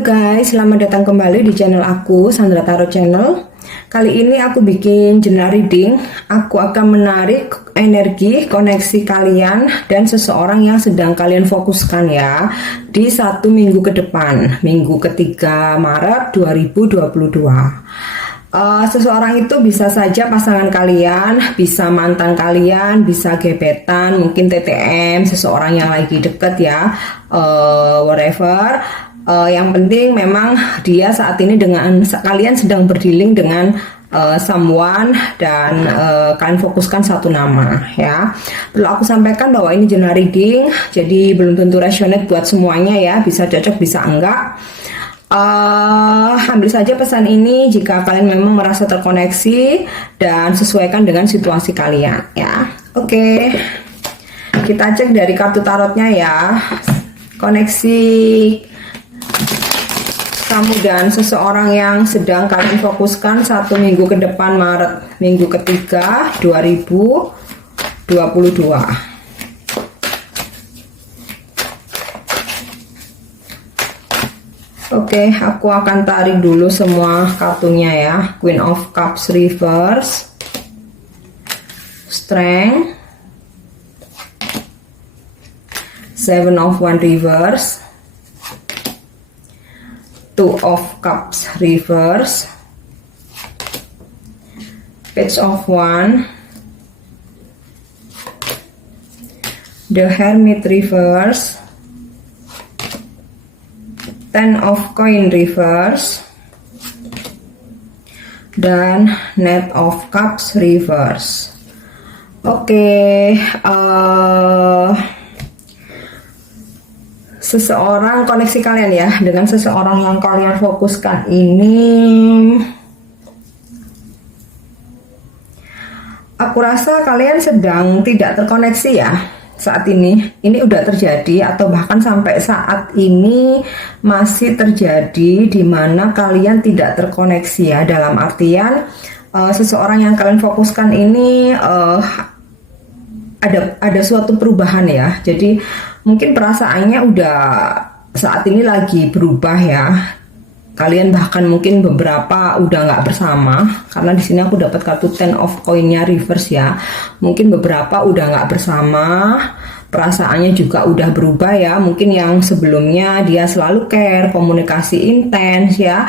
Halo guys, selamat datang kembali di channel aku, Sandra Tarot Channel. Kali ini aku bikin general reading. Aku akan menarik energi, koneksi kalian dan seseorang yang sedang kalian fokuskan ya di 1 minggu ke depan, minggu ketiga Maret 2022. Seseorang itu bisa saja pasangan kalian, bisa mantan kalian, bisa gebetan, mungkin TTM, seseorang yang lagi deket ya, whatever. Yang penting memang dia saat ini dengan kalian sedang berdealing dengan someone dan kalian fokuskan satu nama ya. Perlu aku sampaikan bahwa ini general reading, jadi belum tentu resonate buat semuanya ya, bisa cocok bisa enggak. Ambil saja pesan ini jika kalian memang merasa terkoneksi dan sesuaikan dengan situasi kalian ya. Oke. Kita cek dari kartu tarotnya ya. Koneksi kamu dan seseorang yang sedang kalian fokuskan 1 minggu ke depan Maret, minggu ketiga 2022. Oke, aku akan tarik dulu semua kartunya ya. Queen of Cups reverse, Strength, Seven of Wands reverse, Two of Cups reverse, Page of Wands, The Hermit reverse, Ten of Coins reverse, dan Knight of Cups reverse. Oke, seseorang, koneksi kalian ya dengan seseorang yang kalian fokuskan ini, aku rasa kalian sedang tidak terkoneksi ya saat ini udah terjadi, atau bahkan sampai saat ini masih terjadi, di mana kalian tidak terkoneksi ya, dalam artian seseorang yang kalian fokuskan ini ada suatu perubahan ya. Jadi mungkin perasaannya udah saat ini lagi berubah ya. Kalian bahkan mungkin beberapa udah nggak bersama, karena di sini aku dapat kartu Ten of Coins-nya reverse ya. Mungkin beberapa udah nggak bersama, perasaannya juga udah berubah ya. Mungkin yang sebelumnya dia selalu care, komunikasi intens ya,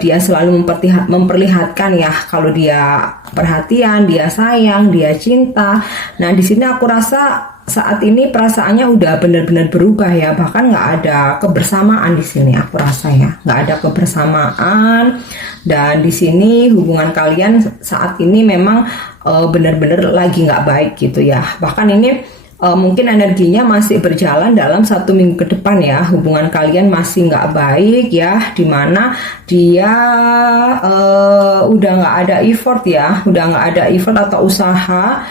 dia selalu memperlihatkan ya kalau dia perhatian, dia sayang, dia cinta. Nah di sini aku rasa saat ini perasaannya udah benar-benar berubah ya, bahkan nggak ada kebersamaan di sini. Aku rasa ya nggak ada kebersamaan, dan di sini hubungan kalian saat ini memang benar-benar lagi nggak baik gitu ya. Bahkan ini mungkin energinya masih berjalan dalam 1 minggu ke depan ya. Hubungan kalian masih nggak baik ya, dimana dia udah nggak ada effort ya, udah nggak ada effort atau usaha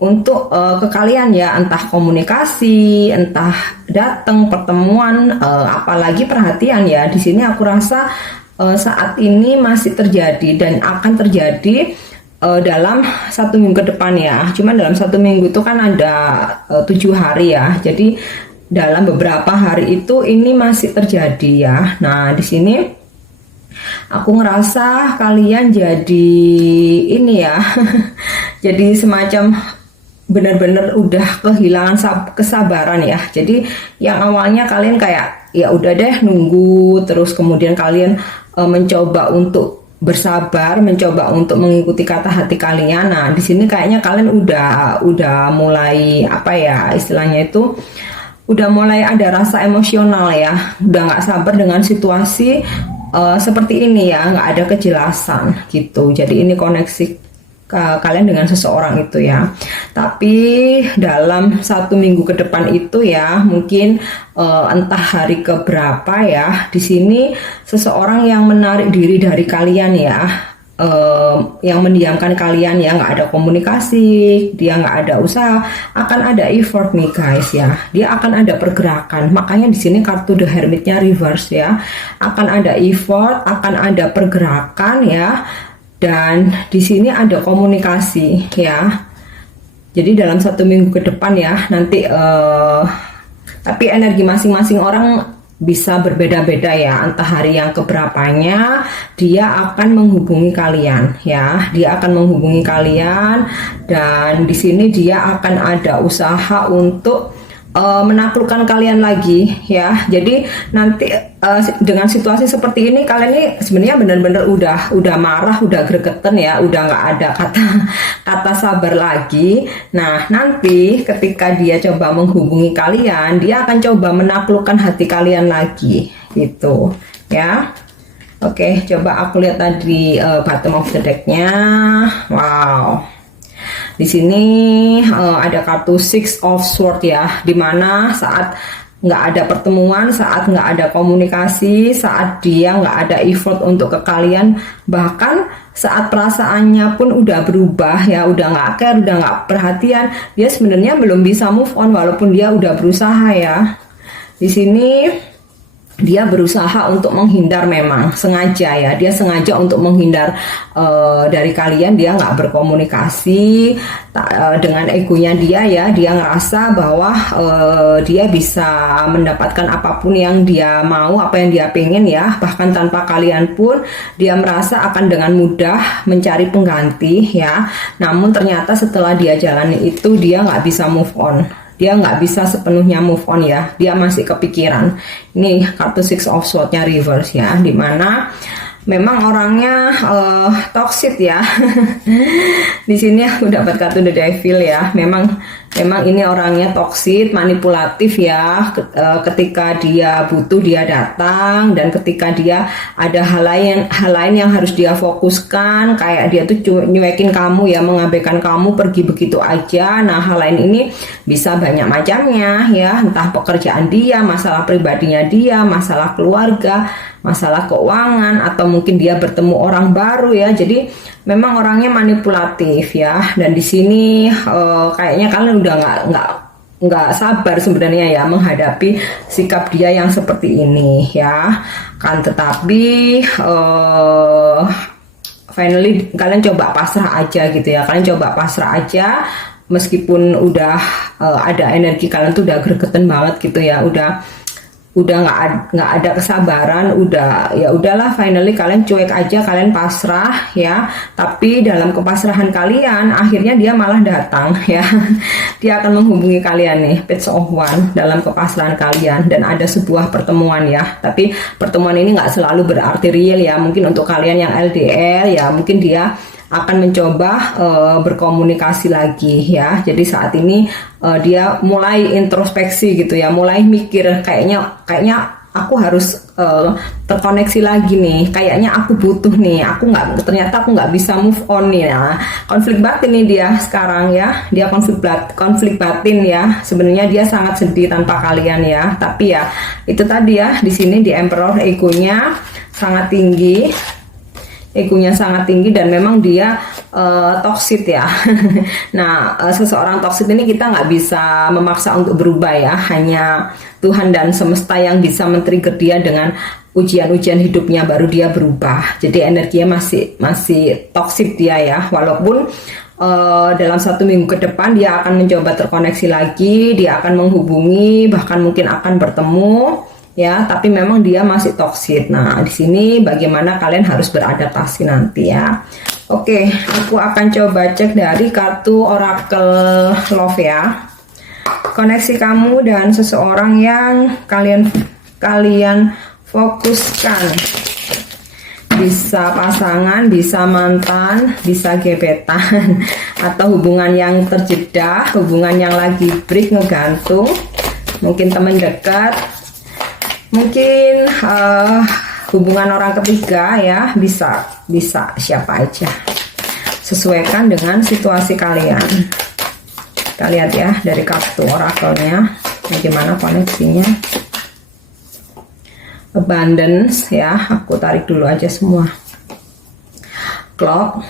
untuk ke kalian ya, entah komunikasi, entah datang pertemuan, apalagi perhatian ya. Di sini aku rasa saat ini masih terjadi dan akan terjadi dalam 1 minggu ke depan ya. Cuman dalam 1 minggu itu kan ada 7 hari ya. Jadi dalam beberapa hari itu ini masih terjadi ya. Nah di sini aku ngerasa kalian jadi ini ya, jadi semacam benar-benar udah kehilangan kesabaran ya. Jadi yang awalnya kalian kayak ya udah deh nunggu, terus kemudian kalian mencoba untuk bersabar, mencoba untuk mengikuti kata hati kalian. Nah di sini kayaknya kalian udah mulai apa ya istilahnya itu, udah mulai ada rasa emosional ya, udah nggak sabar dengan situasi seperti ini ya, nggak ada kejelasan gitu. Jadi ini koneksi kalian dengan seseorang itu ya. Tapi dalam 1 minggu ke depan itu ya, mungkin entah hari keberapa ya, di sini seseorang yang menarik diri dari kalian ya, yang mendiamkan kalian ya, nggak ada komunikasi, dia nggak ada usaha. Akan ada effort nih guys ya, dia akan ada pergerakan. Makanya di sini kartu The Hermit-nya reverse ya, akan ada effort, akan ada pergerakan ya. Dan di sini ada komunikasi ya. Jadi dalam 1 minggu ke depan ya nanti, tapi energi masing-masing orang bisa berbeda-beda ya, entah hari yang keberapanya dia akan menghubungi kalian ya, dia akan menghubungi kalian, dan di sini dia akan ada usaha untuk menaklukkan kalian lagi ya. Jadi nanti dengan situasi seperti ini kalian ini sebenarnya benar-benar udah marah, udah gregetan ya, udah nggak ada kata sabar lagi. Nah nanti ketika dia coba menghubungi kalian, dia akan coba menaklukkan hati kalian lagi gitu ya. Oke, coba aku lihat tadi bottom of the decknya. Wow, di sini ada kartu Six of Swords ya, dimana saat nggak ada pertemuan, saat nggak ada komunikasi, saat dia nggak ada effort untuk ke kalian, bahkan saat perasaannya pun udah berubah ya, udah nggak care, udah nggak perhatian, dia sebenarnya belum bisa move on walaupun dia udah berusaha ya. Di sini dia berusaha untuk menghindar, memang sengaja ya, dia sengaja untuk menghindar dari kalian. Dia nggak berkomunikasi dengan egonya dia ya, dia ngerasa bahwa dia bisa mendapatkan apapun yang dia mau, apa yang dia pengen ya, bahkan tanpa kalian pun dia merasa akan dengan mudah mencari pengganti ya. Namun ternyata setelah dia jalani itu, dia nggak bisa move on. Dia nggak bisa sepenuhnya move on ya, dia masih kepikiran. Ini kartu Six of Swords-nya reverse ya, dimana memang orangnya toxic ya. Di sini aku dapat kartu The Devil ya. Memang ini orangnya toksik, manipulatif ya. Ketika dia butuh dia datang, dan ketika dia ada hal lain yang harus dia fokuskan, kayak dia tuh nyuekin kamu ya, mengabaikan kamu, pergi begitu aja. Nah hal lain ini bisa banyak macamnya ya, entah pekerjaan dia, masalah pribadinya dia, masalah keluarga, masalah keuangan, atau mungkin dia bertemu orang baru ya. Jadi memang orangnya manipulatif ya, dan di sini kayaknya kalian udah nggak sabar sebenarnya ya menghadapi sikap dia yang seperti ini ya kan. Tetapi finally kalian coba pasrah aja gitu ya, kalian coba pasrah aja meskipun udah ada energi kalian tuh udah gregetan banget gitu ya, udah nggak ada kesabaran, ya udahlah, finally kalian cuek aja, kalian pasrah ya. Tapi dalam kepasrahan kalian akhirnya dia malah datang ya. Dia akan menghubungi kalian nih, Page of Wands, dalam kepasrahan kalian, dan ada sebuah pertemuan ya. Tapi pertemuan ini nggak selalu berarti real ya, mungkin untuk kalian yang LDR ya, mungkin dia akan mencoba berkomunikasi lagi ya. Jadi saat ini dia mulai introspeksi gitu ya, mulai mikir, kayaknya aku harus terkoneksi lagi nih, kayaknya aku butuh nih, ternyata aku nggak bisa move on nih. Nah, konflik batin nih dia sekarang ya, dia konflik batin ya. Sebenarnya dia sangat sedih tanpa kalian ya, tapi ya itu tadi ya, di sini di Emperor egonya sangat tinggi. Dan memang dia toxic ya. Nah seseorang toxic ini kita nggak bisa memaksa untuk berubah ya, hanya Tuhan dan semesta yang bisa men-trigger dia dengan ujian-ujian hidupnya, baru dia berubah. Jadi energinya masih toxic dia ya, walaupun dalam 1 minggu ke depan dia akan mencoba terkoneksi lagi, dia akan menghubungi, bahkan mungkin akan bertemu ya, tapi memang dia masih toksik. Nah di sini bagaimana kalian harus beradaptasi nanti ya. Oke, aku akan coba cek dari kartu Oracle Love ya, koneksi kamu dan seseorang yang kalian fokuskan. Bisa pasangan, bisa mantan, bisa gebetan, atau hubungan yang terjeda, hubungan yang lagi break, ngegantung, mungkin teman dekat, mungkin hubungan orang ketiga ya, bisa siapa aja, sesuaikan dengan situasi kalian. Kita lihat ya dari kartu oracle-nya bagaimana koneksinya. Abundance ya, aku tarik dulu aja semua. Clock,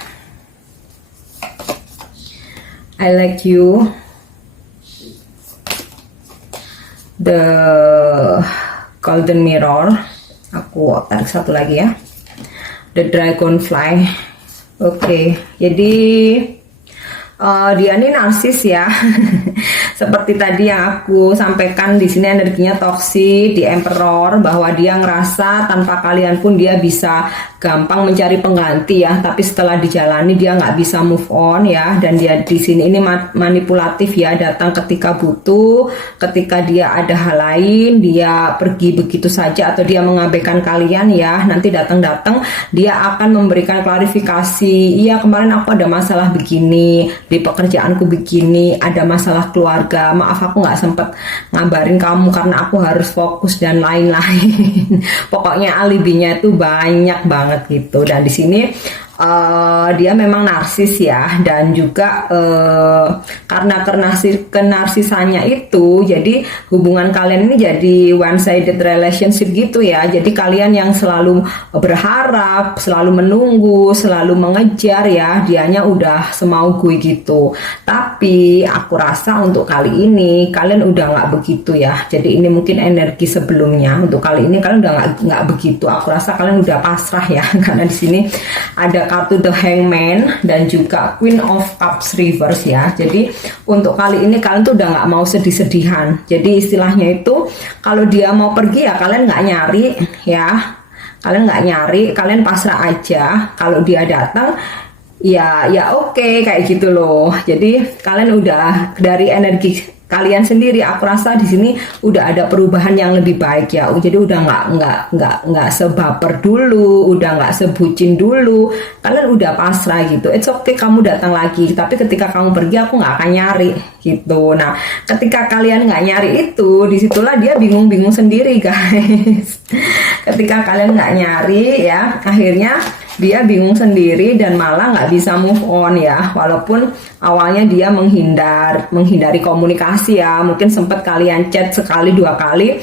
I like you, the Golden Mirror, aku tarik satu lagi ya, the Dragonfly. Oke, jadi dia ini narsis ya. seperti tadi yang aku sampaikan di sini, energinya toksik di Emperor, bahwa dia ngerasa tanpa kalian pun dia bisa gampang mencari pengganti ya, tapi setelah dijalani dia nggak bisa move on ya. Dan dia di sini ini manipulatif ya, datang ketika butuh, ketika dia ada hal lain dia pergi begitu saja, atau dia mengabaikan kalian ya. Nanti datang dia akan memberikan klarifikasi, iya kemarin aku ada masalah begini, di pekerjaanku begini, ada masalah keluarga, maaf aku nggak sempet ngabarin kamu karena aku harus fokus dan lain-lain. Pokoknya alibinya itu banyak banget gitu. Dan di sini dia memang narsis ya, dan juga karena kenarsisannya itu, jadi hubungan kalian ini jadi one sided relationship gitu ya. Jadi kalian yang selalu berharap, selalu menunggu, selalu mengejar ya, dianya udah semau gue gitu. Tapi aku rasa untuk kali ini kalian udah nggak begitu ya. Jadi ini mungkin energi sebelumnya, untuk kali ini kalian udah nggak begitu. Aku rasa kalian udah pasrah ya, karena di sini ada kartu The Hangman dan juga Queen of Cups reverse ya. Jadi untuk kali ini kalian tuh udah nggak mau sedih-sedihan. Jadi istilahnya itu kalau dia mau pergi ya kalian nggak nyari ya, kalian nggak nyari, kalian pasrah aja. Kalau dia datang ya oke, kayak gitu loh. Jadi kalian udah dari energi kalian sendiri, aku rasa di sini udah ada perubahan yang lebih baik ya. Jadi udah nggak sebaper dulu, udah nggak sebucin dulu. Kalian udah pasrah gitu. It's okay kamu datang lagi, tapi ketika kamu pergi aku nggak akan nyari gitu. Nah, ketika kalian nggak nyari itu, disitulah dia bingung-bingung sendiri guys. Ketika kalian nggak nyari ya, akhirnya dia bingung sendiri dan malah nggak bisa move on ya. Walaupun awalnya dia menghindari komunikasi ya, mungkin sempat kalian chat sekali dua kali,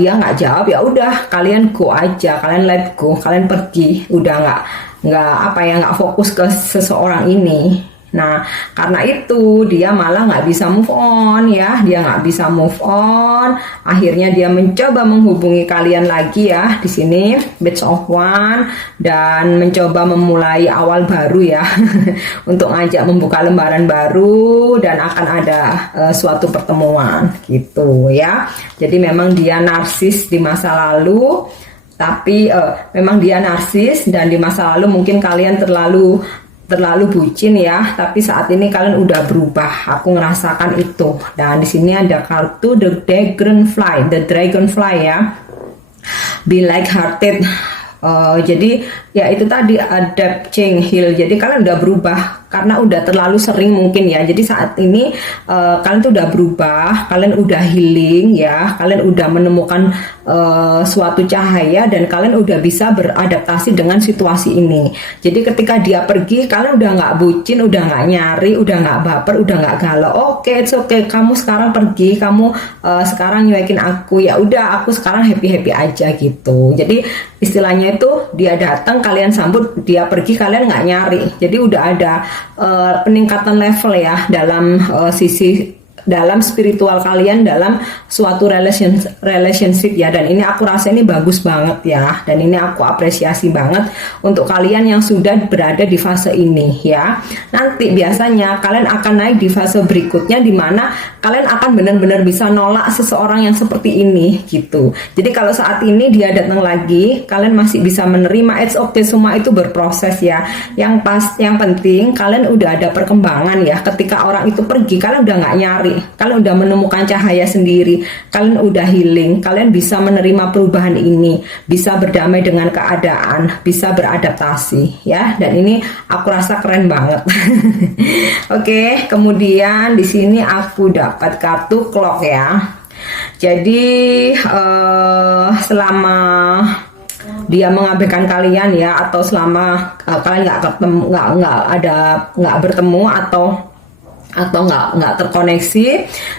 dia nggak jawab, ya udah kalian go aja, kalian let go, kalian pergi, udah nggak fokus ke seseorang ini. Nah, karena itu dia malah nggak bisa move on ya, dia nggak bisa move on. Akhirnya dia mencoba menghubungi kalian lagi ya di sini, Page of Wands, dan mencoba memulai awal baru ya, untuk ngajak membuka lembaran baru dan akan ada suatu pertemuan gitu ya. Jadi memang dia narsis di masa lalu. Tapi memang dia narsis, dan di masa lalu mungkin kalian terlalu bucin ya, tapi saat ini kalian udah berubah. Aku ngerasakan itu. Dan di sini ada kartu The Dragonfly ya. Be like hearted. Jadi ya itu tadi adapt, change, heal. Jadi kalian udah berubah karena udah terlalu sering mungkin ya. Jadi saat ini kalian tuh udah berubah, kalian udah healing ya, kalian udah menemukan suatu cahaya, dan kalian udah bisa beradaptasi dengan situasi ini. Jadi ketika dia pergi, kalian udah nggak bucin, udah nggak nyari, udah nggak baper, udah nggak galau. Oke, it's okay, kamu sekarang pergi, kamu sekarang nyuekin aku, ya udah aku sekarang happy aja gitu. Jadi istilahnya itu dia datang kalian sambut, dia pergi kalian nggak nyari. Jadi udah ada peningkatan level ya dalam dalam spiritual kalian, dalam suatu relationship ya. Dan ini aku rasa ini bagus banget ya, dan ini aku apresiasi banget untuk kalian yang sudah berada di fase ini ya. Nanti biasanya kalian akan naik di fase berikutnya, dimana kalian akan benar-benar bisa nolak seseorang yang seperti ini gitu. Jadi kalau saat ini dia datang lagi, kalian masih bisa menerima, it's okay, semua itu berproses ya. Yang penting kalian udah ada perkembangan ya. Ketika orang itu pergi, kalian udah nggak nyari, kalian udah menemukan cahaya sendiri, kalian udah healing, kalian bisa menerima perubahan ini, bisa berdamai dengan keadaan, bisa beradaptasi ya. Dan ini aku rasa keren banget. Oke, kemudian di sini aku dapat kartu Clock ya. Jadi selama dia mengabaikan kalian ya, atau selama kalian nggak bertemu atau nggak terkoneksi,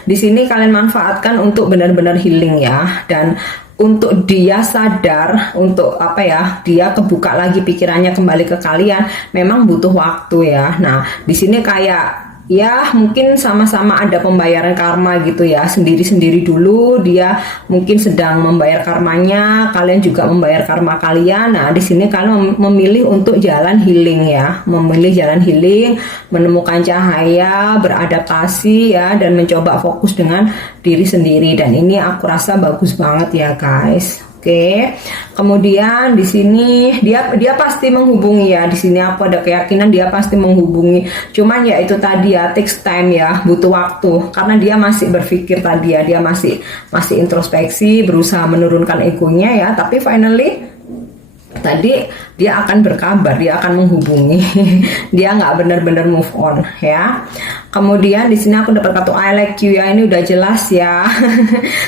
di sini kalian manfaatkan untuk benar-benar healing ya. Dan untuk dia sadar, untuk apa ya, dia kebuka lagi pikirannya kembali ke kalian, memang butuh waktu ya. Nah di sini kayak ya mungkin sama-sama ada pembayaran karma gitu ya, sendiri-sendiri dulu dia mungkin sedang membayar karmanya, kalian juga membayar karma kalian. Nah di sini kalian memilih untuk jalan healing ya, memilih jalan healing, menemukan cahaya, beradaptasi ya, dan mencoba fokus dengan diri sendiri, dan ini aku rasa bagus banget ya guys. Oke, kemudian di sini dia pasti menghubungi ya. Di sini aku ada keyakinan dia pasti menghubungi. Cuman ya itu tadi ya, takes time ya, butuh waktu. Karena dia masih berpikir tadi ya, dia masih introspeksi, berusaha menurunkan egonya ya. Tapi finally tadi dia akan berkabar, dia akan menghubungi. Dia nggak benar-benar move on ya. Kemudian di sini aku dapat kartu I like you ya, ini udah jelas ya.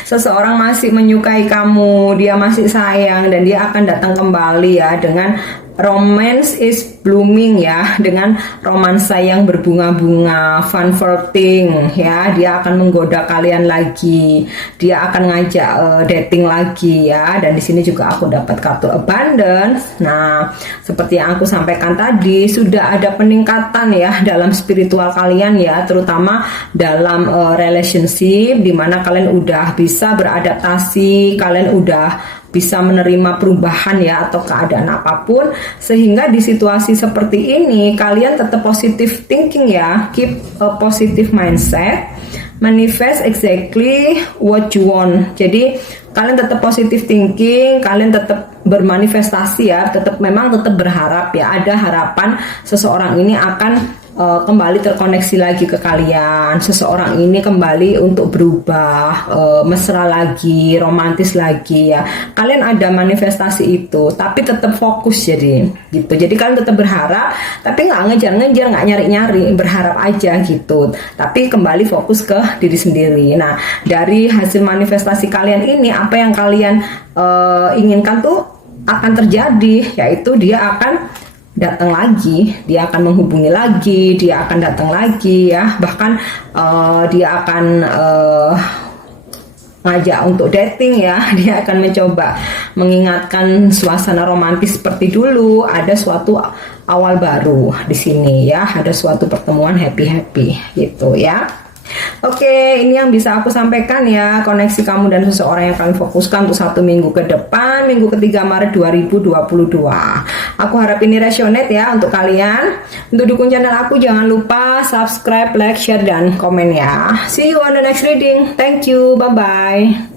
Seseorang masih menyukai kamu, dia masih sayang, dan dia akan datang kembali ya dengan romance is blooming ya, dengan romansa yang berbunga-bunga, fun flirting ya. Dia akan menggoda kalian lagi, dia akan ngajak dating lagi ya. Dan di sini juga aku dapat kartu abundance. Nah, seperti yang aku sampaikan tadi, sudah ada peningkatan ya dalam spiritual kalian ya, terutama dalam relationship, dimana kalian udah bisa beradaptasi, kalian udah bisa menerima perubahan ya atau keadaan apapun, sehingga di situasi seperti ini kalian tetap positive thinking ya, keep a positive mindset, manifest exactly what you want. Jadi kalian tetap positive thinking, kalian tetap bermanifestasi ya, memang tetap berharap ya, ada harapan seseorang ini akan kembali terkoneksi lagi ke kalian, seseorang ini kembali untuk berubah, mesra lagi, romantis lagi ya. Kalian ada manifestasi itu, tapi tetap fokus jadi gitu. Jadi kalian tetap berharap, tapi nggak ngejar-ngejar, nggak nyari-nyari, berharap aja gitu. Tapi kembali fokus ke diri sendiri. Nah, dari hasil manifestasi kalian ini, apa yang kalian inginkan tuh akan terjadi, yaitu dia akan datang lagi, dia akan menghubungi lagi, dia akan datang lagi ya, bahkan dia akan ngajak untuk dating ya, dia akan mencoba mengingatkan suasana romantis seperti dulu, ada suatu awal baru di sini ya, ada suatu pertemuan happy gitu ya. Oke, ini yang bisa aku sampaikan ya, koneksi kamu dan seseorang yang kalian fokuskan untuk 1 minggu ke depan, minggu ketiga Maret 2022. Aku harap ini resonate ya untuk kalian. Untuk dukung channel aku jangan lupa subscribe, like, share, dan komen ya. See you on the next reading. Thank you, bye-bye.